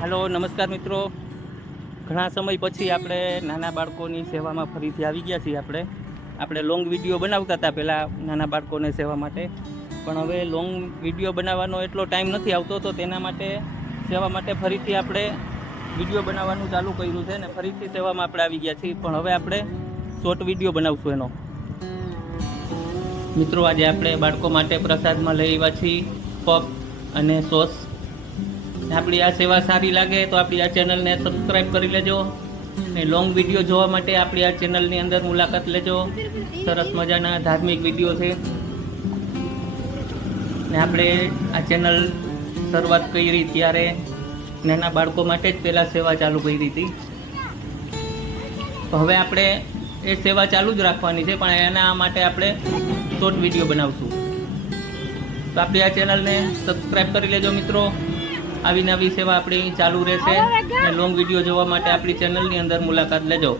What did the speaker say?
Hello नमस्कार मित्रों। घणा समय पछी आपणे नाना बाळकोनी सेवामां फरीथी आवी गया छीए। आपणे लॉंग विडियो बनावता हता पहेला नाना बाळकोने सेवा माटे, पण हवे लॉंग विडियो बनावવાનો एटलो टाइम नथी आवतो, तो तेना माटे सेवा माटे फरीथी आपणे विडियो बनावવાનું चालू कर्युं छे ने फरीथी सेवामां आपणे आवी गया छीए। पण हवे आपणे शॉर्ट विडियो बनावशुं एनो। मित्रों, आज आपणे बाळको माटे प्रसादमां लई आव्या छीए पफ अने सॉस। આપણી આ સેવા સારી લાગે તો આપણી આ ચેનલને સબસ્ક્રાઈબ કરી લેજો ને લોંગ વિડીયો જોવા માટે આપણી આ ચેનલની અંદર મુલાકાત લેજો। સરસ મજાના ધાર્મિક વિડીયો છે ને આપણે આ ચેનલ શરૂઆત કરી ત્યારે નાના બાળકો માટે જ પહેલાં સેવા ચાલુ કરી હતી, તો હવે આપણે એ સેવા ચાલુ જ રાખવાની છે, પણ એના માટે આપણે શોર્ટ વિડીયો બનાવશું। તો આપણી આ ચેનલને સબસ્ક્રાઈબ કરી લેજો મિત્રો। આવી નવી સેવા આપણી ચાલુ રહેશે અને લોંગ વિડીયો જોવા માટે આપણી ચેનલની અંદર મુલાકાત લેજો।